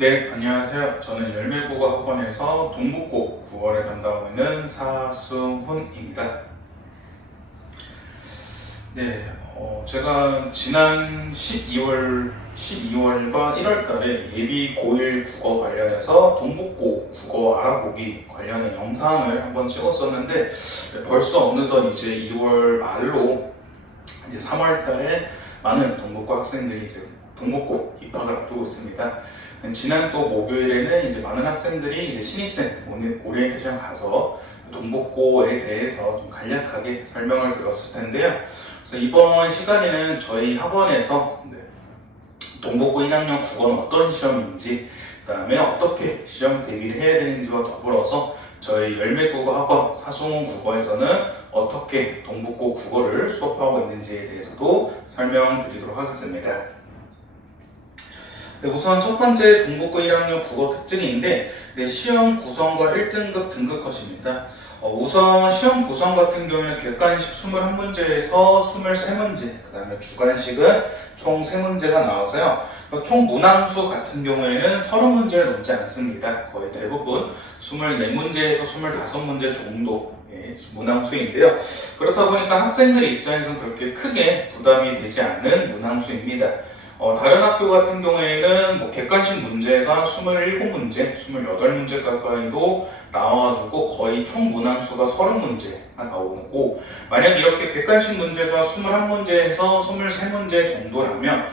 네, 안녕하세요. 저는 열매국어학원에서 동북고 9월에 담당하고 있는 사승훈입니다. 네, 제가 지난 12월과 1월 달에 예비 고1 국어 관련해서 동북고 국어 알아보기 관련한 영상을 한번 찍었었는데 벌써 어느덧 이제 2월 말로 이제 3월 달에 많은 동북고 학생들이 이제 동북고 입학을 앞두고 있습니다. 지난 또 목요일에는 이제 많은 학생들이 이제 신입생 오리엔테이션 가서 동북고에 대해서 좀 간략하게 설명을 들었을 텐데요. 그래서 이번 시간에는 저희 학원에서 동북고 1학년 국어는 어떤 시험인지, 그 다음에 어떻게 시험 대비를 해야 되는지와 더불어서 저희 열매국어 학원 사승훈 국어에서는 어떻게 동북고 국어를 수업하고 있는지에 대해서도 설명드리도록 하겠습니다. 우선 첫 번째 동북고 1학년 국어 특징인데 시험 구성과 1등급 등급 컷입니다. 우선 시험 구성 같은 경우에는 객관식 21문제에서 23문제, 그 다음에 주관식은 총 3문제가 나와서요. 총 문항수 같은 경우에는 30문제를 넘지 않습니다. 거의 대부분 24문제에서 25문제 정도의 문항수인데요. 그렇다 보니까 학생들 입장에서는 그렇게 크게 부담이 되지 않는 문항수입니다. 다른 학교 같은 경우에는 객관식 문제가 27문제, 28문제 가까이도 나와가지고 거의 총 문항수가 30문제가 나오고, 만약 이렇게 객관식 문제가 21문제에서 23문제 정도라면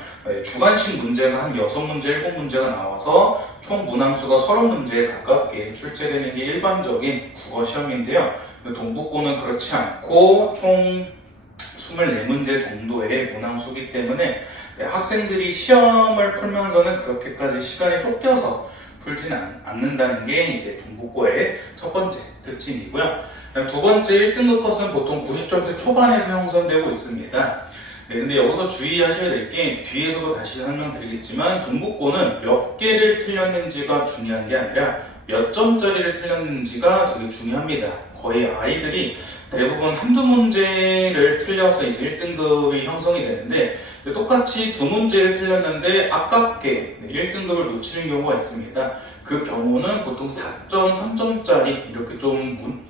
주관식 문제가 한 6문제, 7문제가 나와서 총 문항수가 30문제에 가깝게 출제되는 게 일반적인 국어 시험인데요. 동북고는 그렇지 않고 총 24문제 정도의 문항수이기 때문에 학생들이 시험을 풀면서는 그렇게까지 시간이 쫓겨서 풀지는 않는다는 게 이제 동북고의 첫 번째 특징이고요. 두 번째 1등급 컷은 보통 90점대 초반에서 형성되고 있습니다. 근데 여기서 주의하셔야 될 게 뒤에서도 다시 설명드리겠지만 동북고는 몇 개를 틀렸는지가 중요한 게 아니라 몇 점짜리를 틀렸는지가 되게 중요합니다. 거의 아이들이 대부분 한두 문제를 틀려서 이제 1등급이 형성이 되는데 똑같이 두 문제를 틀렸는데 아깝게 1등급을 놓치는 경우가 있습니다. 그 경우는 보통 4점, 3점짜리 이렇게 좀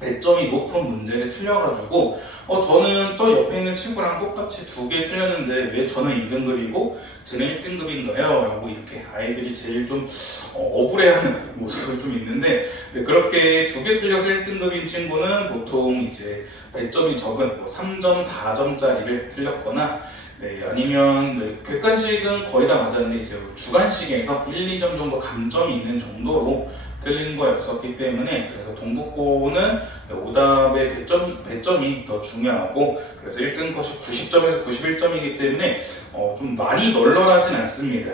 배점이 높은 문제를 틀려가지고 저는 저 옆에 있는 친구랑 똑같이 2개 틀렸는데 왜 저는 2등급이고 쟤는 1등급인가요? 라고 이렇게 아이들이 제일 좀 억울해하는 모습이 좀 있는데 그렇게 2개 틀려서 1등급인 친구는 보통 이제 배점이 적은 3점, 4점짜리를 틀렸거나 아니면 객관식은 거의 다 맞았는데 이제 주관식에서 1, 2점 정도 감점이 있는 정도로 틀린 거였었기 때문에 그래서 동북고는 오답의 배점이 더 중요하고 그래서 1등 컷이 90점에서 91점이기 때문에 좀 많이 널널하진 않습니다.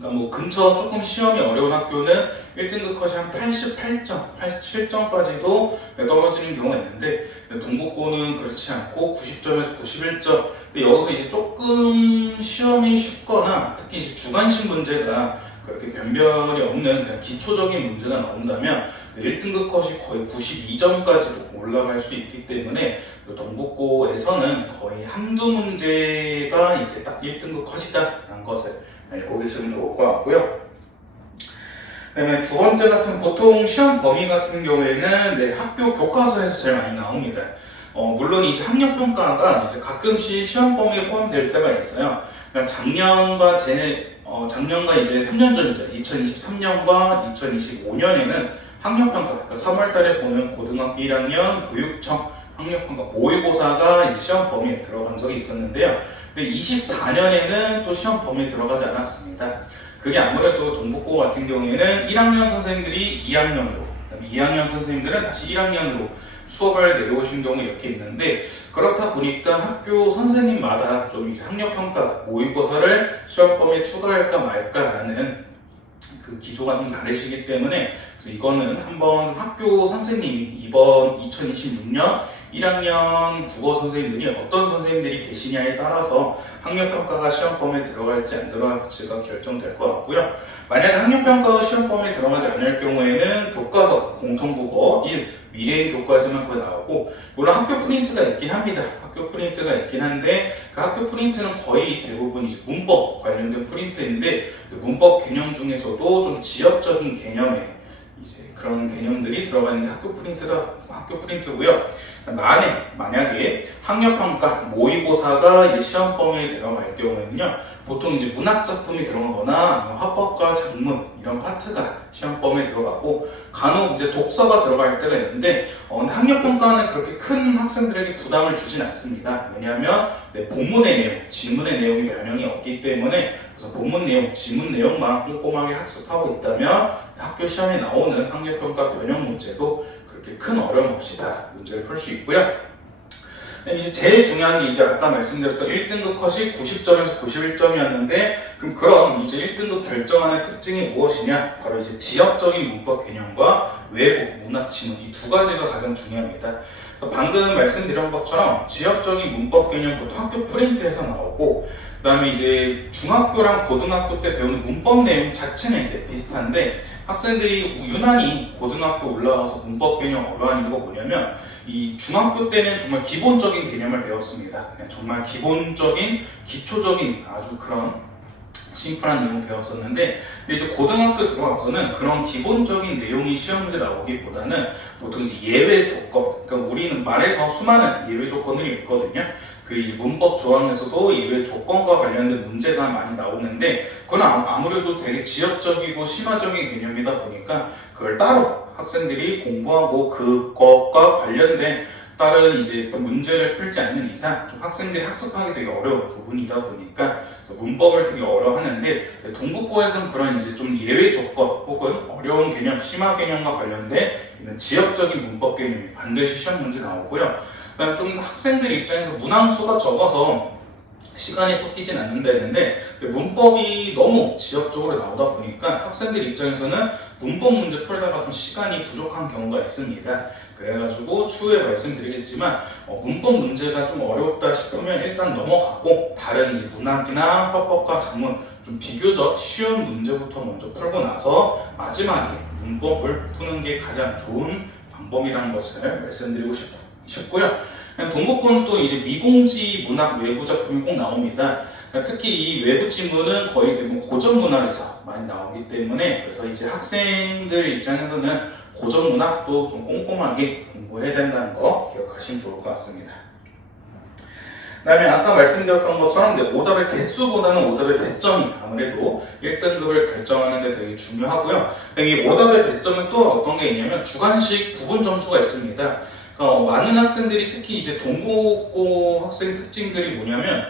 그러니까 근처 조금 시험이 어려운 학교는 1등급 컷이 한 88점, 87점까지도 떨어지는 경우가 있는데 동북고는 그렇지 않고 90점에서 91점. 근데 여기서 이제 조금 시험이 쉽거나 특히 이제 주관식 문제가 그렇게 변별이 없는 그냥 기초적인 문제가 나온다면 1등급 컷이 거의 92점까지도 올라갈 수 있기 때문에 동북고에서는 거의 한두 문제가 이제 딱 1등급 컷이다 라는 것을 알고 계시면 좋을 것 같고요. 그다음에 두 번째 같은 보통 시험 범위 같은 경우에는 학교 교과서에서 제일 많이 나옵니다. 물론 이제 학력평가가 이제 가끔씩 시험 범위에 포함될 때가 있어요. 그러니까 작년과 이제 3년 전이죠. 2023년과 2025년에는 학력평가, 그러니까 3월달에 보는 고등학교 1학년 교육청 학력평가 모의고사가 시험 범위에 들어간 적이 있었는데요. 근데 24년에는 또 시험 범위에 들어가지 않았습니다. 그게 아무래도 동북고 같은 경우에는 1학년 선생님들이 2학년으로, 2학년 선생님들은 다시 1학년으로 수업을 내려오신 경우 이렇게 있는데 그렇다 보니까 학교 선생님마다 좀 이제 학력평가 모의고사를 시험 범위에 추가할까 말까라는 그 기조가 좀 다르시기 때문에 그래서 이거는 한번 학교 선생님이 이번 2026년 1학년 국어 선생님들이 어떤 선생님들이 계시냐에 따라서 학력평가가 시험범위에 들어갈지 안 들어갈지가 결정될 것 같고요. 만약에 학력평가가 시험범위에 들어가지 않을 경우에는 교과서, 공통국어 1, 미래의 교과에서만 그거 나오고, 물론 학교 프린트가 있긴 합니다. 학교 프린트가 있긴 한데 그 학교 프린트는 거의 대부분 이제 문법 관련된 프린트인데, 문법 개념 중에서도 좀 지역적인 개념의 이제 그런 개념들이 들어가 있는 게 학교 프린트고요. 만약에 학력평가 모의고사가 이제 시험 범위에 들어갈 경우에는요, 보통 이제 문학 작품이 들어가거나 화법과 작문 이런 파트가 시험 범위에 들어가고, 간혹 이제 독서가 들어갈 때가 있는데, 학력평가는 그렇게 큰 학생들에게 부담을 주진 않습니다. 왜냐하면 본문의 내용, 지문의 내용이 변형이 없기 때문에, 그래서 본문 내용, 지문 내용만 꼼꼼하게 학습하고 있다면 학교 시험에 나오는 학력평가 변형 문제도 그렇게 큰 어려움 없이 다 문제를 풀 수 있고요. 이제 제일 중요한 게 이제 아까 말씀드렸던 1등급 컷이 90점에서 91점이었는데, 그럼 이제 1등급 결정하는 특징이 무엇이냐? 바로 이제 지역적인 문법 개념과 외부 문학 지문, 이 두 가지가 가장 중요합니다. 그래서 방금 말씀드린 것처럼 지역적인 문법 개념 보통 학교 프린트에서 나오고, 그 다음에 이제 중학교랑 고등학교 때 배우는 문법 내용 자체는 이제 비슷한데, 학생들이 유난히 고등학교 올라가서 문법 개념 어려워하는 이유가 뭐냐면, 이 중학교 때는 정말 기본적인 개념을 배웠습니다. 그냥 정말 기본적인, 기초적인 아주 그런 심플한 내용 배웠었는데, 이제 고등학교 들어가서는 그런 기본적인 내용이 시험 문제 나오기보다는 보통 이제 예외 조건, 그러니까 우리는 말에서 수많은 예외 조건들이 있거든요. 그 이제 문법 조항에서도 예외 조건과 관련된 문제가 많이 나오는데, 그건 아무래도 되게 지역적이고 심화적인 개념이다 보니까 그걸 따로 학생들이 공부하고 그것과 관련된 다른 이제 문제를 풀지 않는 이상 좀 학생들이 학습하기 되게 어려운 부분이다 보니까 그래서 문법을 되게 어려워하는데, 동국고에서는 그런 이제 좀 예외 조건 혹은 어려운 개념, 심화 개념과 관련된 이런 지역적인 문법 개념이 반드시 시험 문제 나오고요. 그다음 좀 학생들 입장에서 문항수가 적어서 시간이 쫓기진 않는다 했는데, 문법이 너무 지역적으로 나오다 보니까 학생들 입장에서는 문법 문제 풀다가 좀 시간이 부족한 경우가 있습니다. 그래가지고 추후에 말씀드리겠지만 문법 문제가 좀 어렵다 싶으면 일단 넘어가고, 다른 이제 문학이나 화법과 작문 좀 비교적 쉬운 문제부터 먼저 풀고 나서 마지막에 문법을 푸는 게 가장 좋은 방법이라는 것을 말씀드리고 싶고요. 동국고는 또 이제 미공지 문학 외부 작품이 꼭 나옵니다. 특히 이 외부 지문은 거의 대부분 고전 문학에서 많이 나오기 때문에, 그래서 이제 학생들 입장에서는 고전 문학도 좀 꼼꼼하게 공부해야 된다는 거 기억하시면 좋을 것 같습니다. 그 다음에 아까 말씀드렸던 것처럼 오답의 개수보다는 오답의 배점이 아무래도 1등급을 결정하는 데 되게 중요하고요. 이 오답의 배점은 또 어떤 게 있냐면 주관식 부분 점수가 있습니다. 많은 학생들이 특히 이제 동국고 학생 특징들이 뭐냐면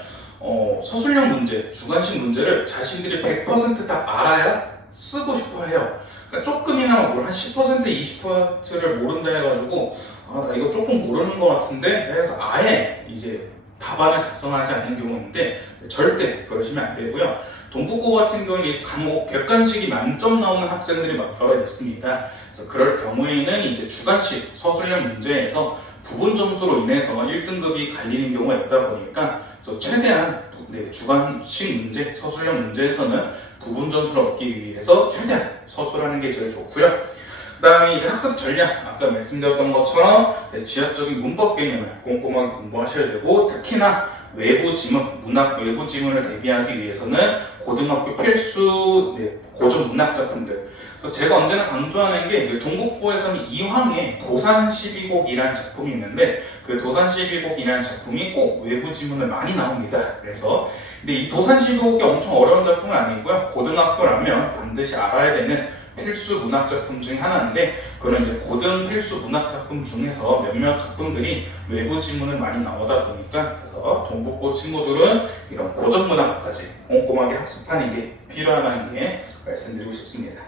서술형 문제, 주관식 문제를 자신들이 100% 다 알아야 쓰고 싶어 해요. 그러니까 조금이나마 한 10%, 20%를 모른다 해가지고 나 이거 조금 모르는 것 같은데 해서 아예 이제 답안을 작성하지 않는 경우인데, 절대 그러시면 안 되고요. 동국고 같은 경우는 과목 객관식이 만점 나오는 학생들이 여러 있습니다. 그래서 그럴 경우에는 이제 주관식 서술형 문제에서 부분 점수로 인해서 1등급이 갈리는 경우가 있다 보니까, 그래서 최대한 주관식 문제, 서술형 문제에서는 부분 점수를 얻기 위해서 최대한 서술하는 게 제일 좋고요. 그 다음에 이제 학습 전략, 아까 말씀드렸던 것처럼 지역적인 문법 개념을 꼼꼼하게 공부하셔야 되고, 특히나 외부 지문, 문학 외부 지문을 대비하기 위해서는 고등학교 필수 고전 문학 작품들. 그래서 제가 언제나 강조하는 게 동국고에서는 이황의 도산 12곡이라는 작품이 있는데, 그 도산 12곡이라는 작품이 꼭 외부 지문을 많이 나옵니다. 그래서 근데 이 도산 12곡이 엄청 어려운 작품은 아니고요. 고등학교라면 반드시 알아야 되는 필수 문학 작품 중에 하나인데, 그런 이제 고등 필수 문학 작품 중에서 몇몇 작품들이 외부 지문을 많이 나오다 보니까, 그래서 동국고 친구들은 이런 고전 문학까지 꼼꼼하게 학습하는 게 필요하다는 게 말씀드리고 싶습니다.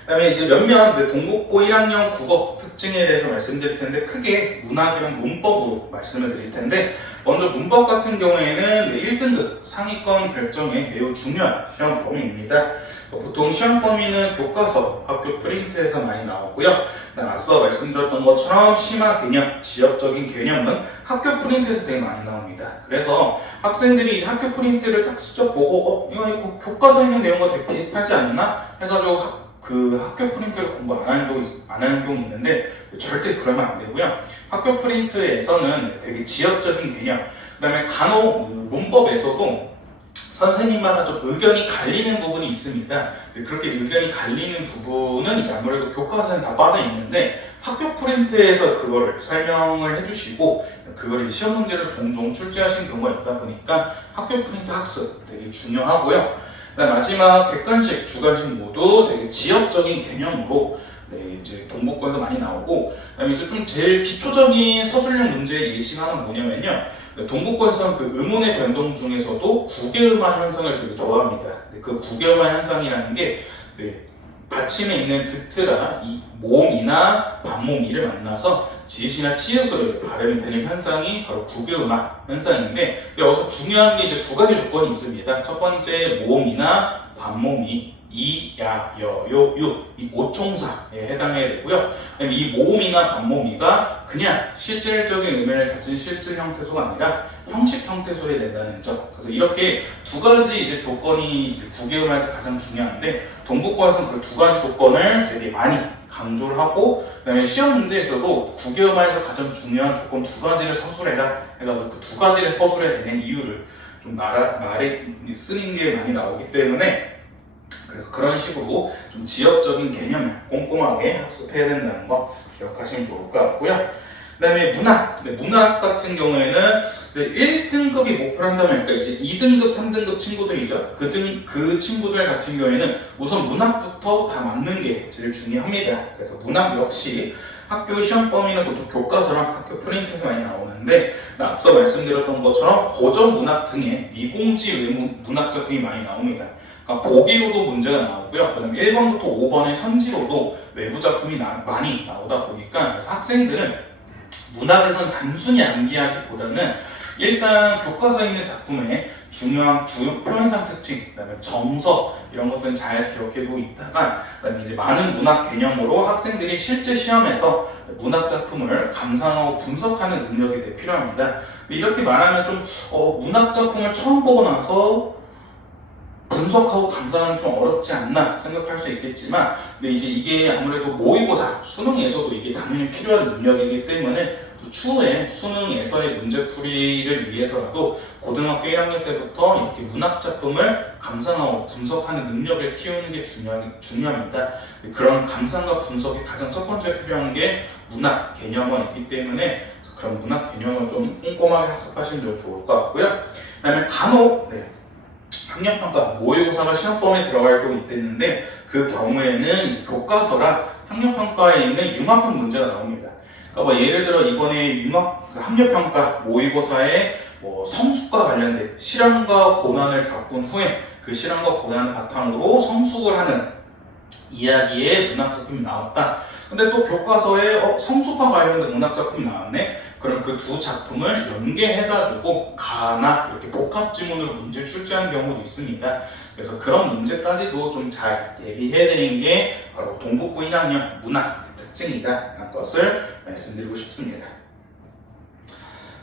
그다음에 이제 몇몇 동국고 1학년 국어 특징에 대해서 말씀드릴 텐데 크게 문학이랑 문법으로 말씀을 드릴 텐데 먼저 문법 같은 경우에는 1등급 상위권 결정에 매우 중요한 시험 범위입니다. 보통 시험 범위는 교과서, 학교 프린트에서 많이 나오고요. 앞서 말씀드렸던 것처럼 심화 개념, 지역적인 개념은 학교 프린트에서 되게 많이 나옵니다. 그래서 학생들이 학교 프린트를 딱 슬쩍 보고 이거 교과서에 있는 내용과 되게 비슷하지 않나? 해가지고 그 학교 프린트를 공부 안 하는 경우 있는데 절대 그러면 안 되고요. 학교 프린트에서는 되게 지역적인 개념, 그 다음에 간혹 문법에서도 선생님마다 좀 의견이 갈리는 부분이 있습니다. 그렇게 의견이 갈리는 부분은 이제 아무래도 교과서에 다 빠져 있는데 학교 프린트에서 그거를 설명을 해주시고 그걸 이제 시험 문제를 종종 출제하시는 경우가 있다 보니까 학교 프린트 학습 되게 중요하고요. 그다음 마지막 객관식, 주관식 모두 되게 지역적인 개념으로 이제 동국고에서 많이 나오고, 그다음에 이제 좀 제일 기초적인 서술형 문제의 예시가 뭐냐면요. 동국고에서는 그 음운의 변동 중에서도 구개음화 현상을 되게 좋아합니다. 그 구개음화 현상이라는 게 받침에 있는 드트가 이 모음이나 반모음이를 만나서 지읒이나 치읓으로 발음이 되는 현상이 바로 구개음화 현상인데 여기서 중요한 게 이제 두 가지 조건이 있습니다. 첫 번째 모음이나 반모음이 이, 야, 여, 요, 유 이 오총사에 해당해야 되고요. 이 모음이나 반모음이가 그냥 실질적인 의미를 가진 실질 형태소가 아니라 형식 형태소에 된다는 점. 그래서 이렇게 두 가지 이제 조건이 이제 구개음화에서 가장 중요한데 동국고에서는 그 두 가지 조건을 되게 많이 강조를 하고 그다음에 시험 문제에서도 구개음화에서 가장 중요한 조건 두 가지를 서술해라 해가지고 그 두 가지를 서술해야 되는 이유를 좀 말에 쓰는 게 많이 나오기 때문에 그래서 그런 식으로 좀 지역적인 개념을 꼼꼼하게 학습해야 된다는 거 기억하시면 좋을 것 같고요. 그 다음에 문학 같은 경우에는 1등급이 목표를 한다면 그러니까 이제 2등급, 3등급 친구들이죠. 그 친구들 같은 경우에는 우선 문학부터 다 맞는 게 제일 중요합니다. 그래서 문학 역시 학교 시험 범위는 보통 교과서랑 학교 프린트에서 많이 나오는데 앞서 말씀드렸던 것처럼 고전 문학 등의 미공지 외무 문학 작품이 많이 나옵니다. 보기로도 문제가 나오고요. 그 다음에 1번부터 5번의 선지로도 외부 작품이 많이 나오다 보니까 그래서 학생들은 문학에서는 단순히 암기하기보다는 일단 교과서에 있는 작품의 중요한 표현상 특징, 그다음에 정서 이런 것들은 잘 기억해두고 있다가 그다음에 이제 많은 문학 개념으로 학생들이 실제 시험에서 문학 작품을 감상하고 분석하는 능력이 되게 필요합니다. 이렇게 말하면 좀 문학 작품을 처음 보고 나서 분석하고 감상하는 좀 어렵지 않나 생각할 수 있겠지만 근데 이제 이게 아무래도 모의고사, 수능에서도 이게 당연히 필요한 능력이기 때문에 추후에 수능에서의 문제풀이를 위해서라도 고등학교 1학년 때부터 이렇게 문학 작품을 감상하고 분석하는 능력을 키우는 게 중요합니다. 그런 감상과 분석이 가장 첫 번째 필요한 게 문학 개념원이기 때문에 그런 문학 개념을 좀 꼼꼼하게 학습하시면 좋을 것 같고요. 그 다음에 간혹 학력평가, 모의고사가 시험범위에 들어갈 경우 있겠는데 그 경우에는 이제 교과서랑 학력평가에 있는 융합형 문제가 나옵니다. 그러니까 예를 들어 이번에 학력평가 모의고사에 성숙과 관련된 실험과 고난을 겪은 후에 그 실험과 고난을 바탕으로 성숙을 하는 이야기의 문학작품이 나왔다. 근데 또 교과서에 성숙과 관련된 문학작품이 나왔네? 그럼 그 두 작품을 연계해가지고 가나 이렇게 복합지문으로 문제 출제하는 경우도 있습니다. 그래서 그런 문제까지도 좀 잘 대비해야 되는 게 바로 동국고 1학년 문학 특징이다라는 것을 말씀드리고 싶습니다.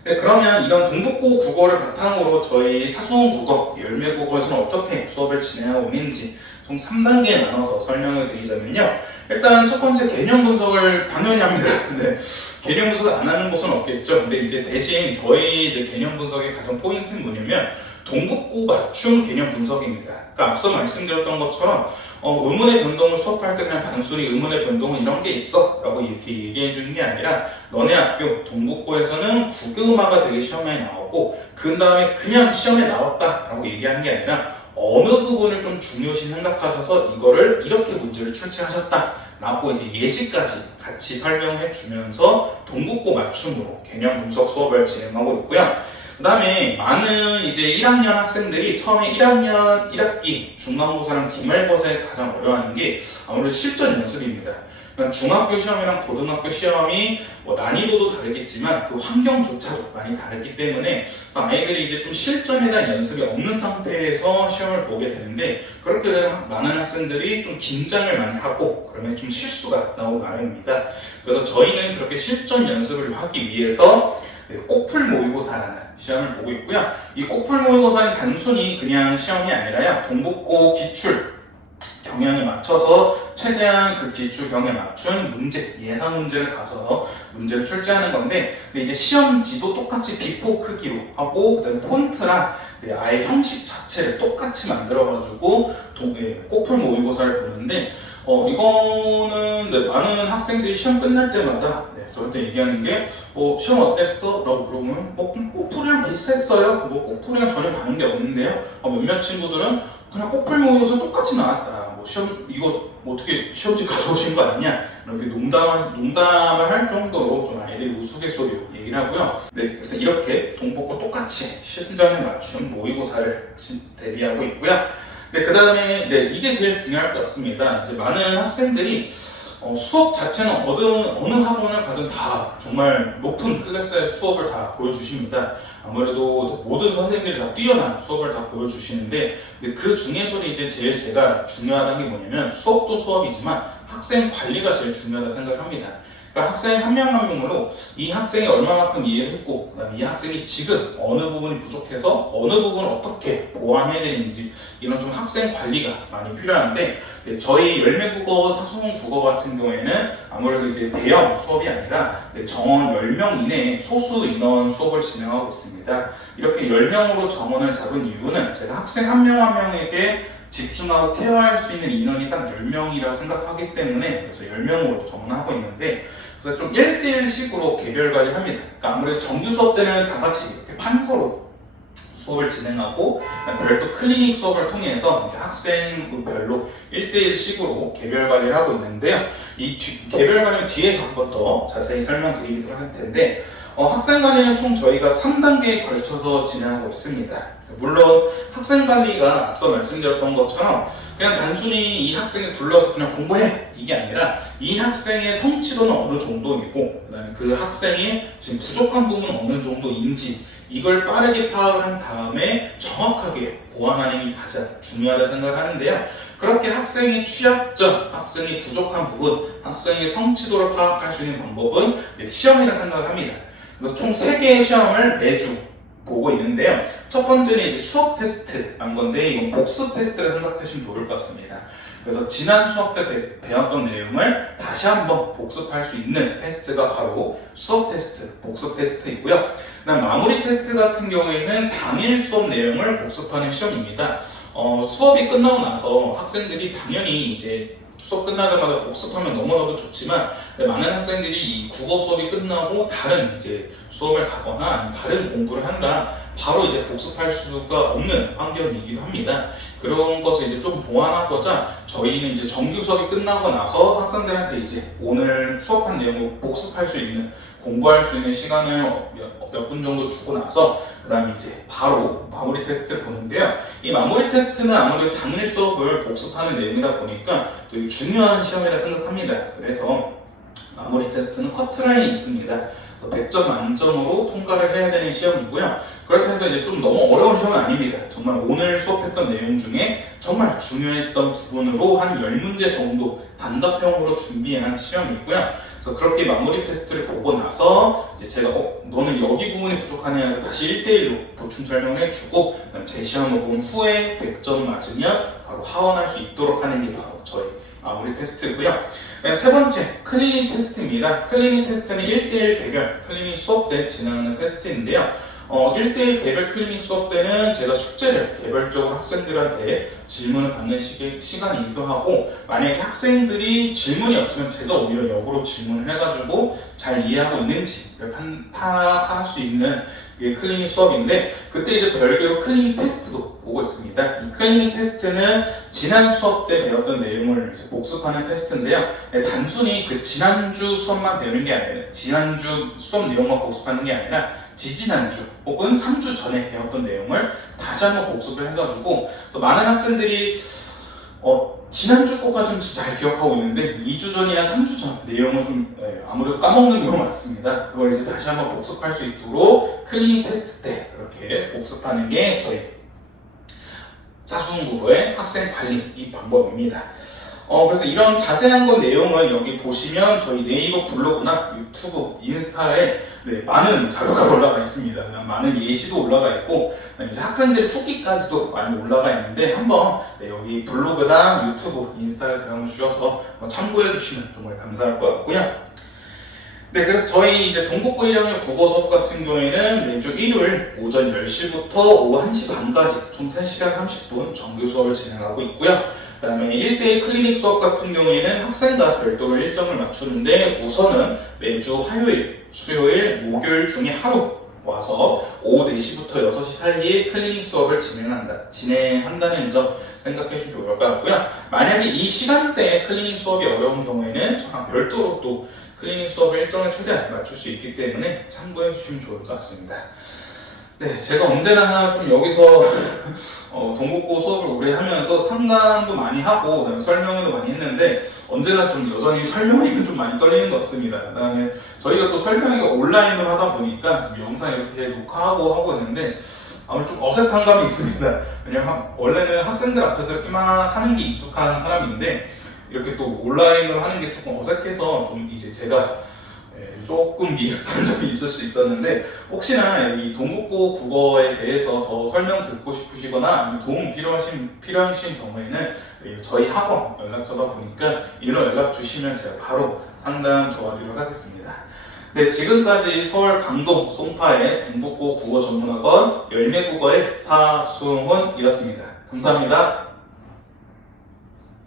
네, 그러면 이런 동국고 국어를 바탕으로 저희 사수원 국어, 열매국어에서는 어떻게 수업을 진행하고 있는지 총 3단계에 나눠서 설명을 드리자면요. 일단 첫 번째 개념 분석을 당연히 합니다. 근데 개념 분석을 안 하는 곳은 없겠죠. 근데 이제 대신 저희 이제 개념 분석의 가장 포인트는 뭐냐면 동국고 맞춤 개념 분석입니다. 그러니까 앞서 말씀드렸던 것처럼 의문의 변동을 수업할 때 그냥 단순히 의문의 변동은 이런 게 있어 라고 이렇게 얘기해 주는 게 아니라 너네 학교 동국고에서는 구교음화가 되게 시험에 나오고 그 다음에 그냥 시험에 나왔다 라고 얘기하는 게 아니라 어느 부분을 좀 중요시 생각하셔서 이거를 이렇게 문제를 출제하셨다 라고 이제 예시까지 같이 설명해 주면서 동국고 맞춤으로 개념 분석 수업을 진행하고 있고요. 그 다음에 많은 이제 1학년 학생들이 처음에 1학년 1학기 중간고사랑 기말고사에 가장 어려워하는 게 아무래도 실전 연습입니다. 그러니까 중학교 시험이랑 고등학교 시험이 뭐 난이도도 다르겠지만 그 환경조차도 많이 다르기 때문에 아이들이 이제 좀 실전에 대한 연습이 없는 상태에서 시험을 보게 되는데 그렇게 되면 많은 학생들이 좀 긴장을 많이 하고 그러면 좀 실수가 나오고 마련입니다. 그래서 저희는 그렇게 실전 연습을 하기 위해서 꽃풀 모의고사라는 시험을 보고 있고요. 이 꽃풀 모의고사는 단순히 그냥 시험이 아니라요. 동북고 기출 경향에 맞춰서 최대한 그 기출 경에 맞춘 문제, 예상 문제를 가서 문제를 출제하는 건데, 근데 이제 시험지도 똑같이 B4 크기로 하고, 그다음에 폰트랑 아예 형식 자체를 똑같이 만들어가지고 꽃풀 모의고사를 보는데, 이거는 많은 학생들이 시험 끝날 때마다 저한테 얘기하는 게 시험 어땠어? 라고 물어보면 꽃풀이랑 비슷했어요. 꽃풀이랑 전혀 다른 게 없는데요. 몇몇 친구들은 그냥 꽃풀 모의고사 똑같이 나왔다. 시험 이거 어떻게 시험지 가져오신 거 아니냐? 이렇게 농담을 할 정도로 좀 아이들이 우스갯소리로 얘기를 하고요. 네, 그래서 이렇게 동북고 똑같이 실전에 맞춘 모의고사를 대비하고 있고요. 네, 그 다음에 이게 제일 중요할 것 같습니다. 이제 많은 학생들이 수업 자체는 어느 학원을 가든 다 정말 높은 클래스의 수업을 다 보여주십니다. 아무래도 모든 선생님들이 다 뛰어난 수업을 다 보여주시는데 그 중에서도 이제 제일 제가 중요하다는 게 뭐냐면 수업도 수업이지만 학생 관리가 제일 중요하다 생각을 합니다. 그러니까 학생 한 명 한 명으로 이 학생이 얼마만큼 이해를 했고 그다음에 이 학생이 지금 어느 부분이 부족해서 어느 부분을 어떻게 보완해야 되는지 이런 좀 학생 관리가 많이 필요한데 저희 열매국어 사수문국어 같은 경우에는 아무래도 이제 대형 수업이 아니라 정원 10명 이내의 소수 인원 수업을 진행하고 있습니다. 이렇게 10명으로 정원을 잡은 이유는 제가 학생 한 명 한 명에게 집중하고 케어할 수 있는 인원이 딱 10명이라고 생각하기 때문에 그래서 10명으로 정원하고 있는데 그래서 좀 1대1식으로 개별 관리를 합니다. 그러니까 아무래도 정규 수업 때는 다 같이 이렇게 판서로 수업을 진행하고 별도 클리닉 수업을 통해서 이제 학생별로 1대1식으로 개별 관리를 하고 있는데요. 이 개별 관리는 뒤에서 한 번 더 자세히 설명드리도록 할 텐데 학생 관리는 총 저희가 3단계에 걸쳐서 진행하고 있습니다. 물론 학생 관리가 앞서 말씀드렸던 것처럼 그냥 단순히 이 학생을 불러서 그냥 공부해 이게 아니라 이 학생의 성취도는 어느 정도이고 그다음에 그 학생이 지금 부족한 부분은 어느 정도인지 이걸 빠르게 파악을 한 다음에 정확하게 보완하는 게 가장 중요하다 생각하는데요. 그렇게 학생의 취약점, 학생의 부족한 부분, 학생의 성취도를 파악할 수 있는 방법은 시험이라 생각을 합니다. 그래서 총 3개의 시험을 매주 보고 있는데요. 첫 번째는 이제 수업 테스트란 건데 이건 복습 테스트를 생각하시면 좋을 것 같습니다. 그래서 지난 수업 때 배웠던 내용을 다시 한번 복습할 수 있는 테스트가 바로 수업 테스트, 복습 테스트이고요. 그다음 마무리 테스트 같은 경우에는 당일 수업 내용을 복습하는 시험입니다. 수업이 끝나고 나서 학생들이 당연히 이제 수업 끝나자마자 복습하면 너무나도 좋지만 많은 학생들이 이 국어 수업이 끝나고 다른 이제 수업을 가거나 아니면 다른 공부를 한다 바로 이제 복습할 수가 없는 환경이기도 합니다. 그런 것을 이제 좀 보완하고자 저희는 이제 정규 수업이 끝나고 나서 학생들한테 이제 오늘 수업한 내용을 복습할 수 있는 공부할 수 있는 시간을 몇 분 정도 주고 나서 그 다음에 이제 바로 마무리 테스트를 보는데요. 이 마무리 테스트는 아무래도 당일 수업을 복습하는 내용이다 보니까 되게 중요한 시험이라 생각합니다. 그래서 마무리 테스트는 커트라인이 있습니다. 그래서 100점 만점으로 통과를 해야 되는 시험이고요. 그렇다고 해서 이제 좀 너무 어려운 시험은 아닙니다. 정말 오늘 수업했던 내용 중에 정말 중요했던 부분으로 한 10문제 정도 단답형으로 준비한 시험이고요. 그래서 그렇게 마무리 테스트를 보고 나서 이제 제가 너는 여기 부분이 부족하네 해서 다시 1대1로 보충 설명을 해주고 제 시험을 본 후에 100점 맞으면 바로 하원할 수 있도록 하는 게 바로 저희 마무리 테스트고요. 세 번째, 클리닉 테스트입니다. 클리닉 테스트는 1대1 개별 클리닉 수업 때 진행하는 테스트인데요. 1대1 개별 클리닉 수업 때는 제가 숙제를 개별적으로 학생들한테 질문을 받는 시간이기도 하고 만약에 학생들이 질문이 없으면 제가 오히려 역으로 질문을 해가지고 잘 이해하고 있는지를 파악할 수 있는 이게 클리닉 수업인데 그때 이제 별개로 클리닉 테스트도 보고 있습니다. 이 클리닉 테스트는 지난 수업 때 배웠던 내용을 이제 복습하는 테스트인데요. 단순히 그 지난주 수업만 배우는 게 아니라 지난주 수업 내용만 복습하는 게 아니라 지지난주 혹은 3주 전에 배웠던 내용을 다시 한번 복습을 해가지고 그래서 많은 학생들이 지난주 거까지는 잘 기억하고 있는데 2주 전이나 3주 전 내용을 좀 아무래도 까먹는 경우가 많습니다. 그걸 이제 다시 한번 복습할 수 있도록 클리닉 테스트 때 그렇게 복습하는 게 저희 사수국어의 학생 관리 이 방법입니다. 그래서 이런 자세한 건 내용은 여기 보시면 저희 네이버 블로그나 유튜브, 인스타에 많은 자료가 올라가 있습니다. 많은 예시도 올라가 있고 이제 학생들 후기까지도 많이 올라가 있는데 한번 여기 블로그나 유튜브, 인스타에 들어가 주셔서 참고해 주시면 정말 감사할 것 같고요. 네, 그래서 저희 이제 동국고 1학년 국어 수업 같은 경우에는 매주 일요일 오전 10시부터 오후 1시 반까지 총 3시간 30분 정규 수업을 진행하고 있고요. 그 다음에 1대1 클리닉 수업 같은 경우에는 학생과 별도로 일정을 맞추는데 우선은 매주 화요일, 수요일, 목요일 중에 하루 와서 오후 4시부터 6시 사이에 클리닉 수업을 진행한다는 점 생각해 주시면 좋을 것 같고요. 만약에 이 시간대에 클리닉 수업이 어려운 경우에는 저랑 별도로 또 클리닉 수업의 일정을 최대한 맞출 수 있기 때문에 참고해 주시면 좋을 것 같습니다. 네, 제가 언제나 좀 여기서 동국고 수업을 오래 하면서 상담도 많이 하고 그다음에 설명회도 많이 했는데 언제나 좀 여전히 설명회는 좀 많이 떨리는 것 같습니다. 그다음에 저희가 또 설명회가 온라인으로 하다 보니까 지금 영상 이렇게 녹화하고 하고 있는데 아무래도 좀 어색한 감이 있습니다. 왜냐면 원래는 학생들 앞에서 이렇게만 하는 게 익숙한 사람인데 이렇게 또 온라인으로 하는 게 조금 어색해서 좀 이제 제가 조금 미흡한 점이 있을 수 있었는데 혹시나 이 동국고 국어에 대해서 더 설명 듣고 싶으시거나 아니면 도움 필요하신 경우에는 저희 학원 연락처다 보니까 이런 연락 주시면 제가 바로 상담 도와드리도록 하겠습니다. 네, 지금까지 서울 강동 송파의 동국고 국어 전문학원 열매국어의 사수훈이었습니다. 감사합니다.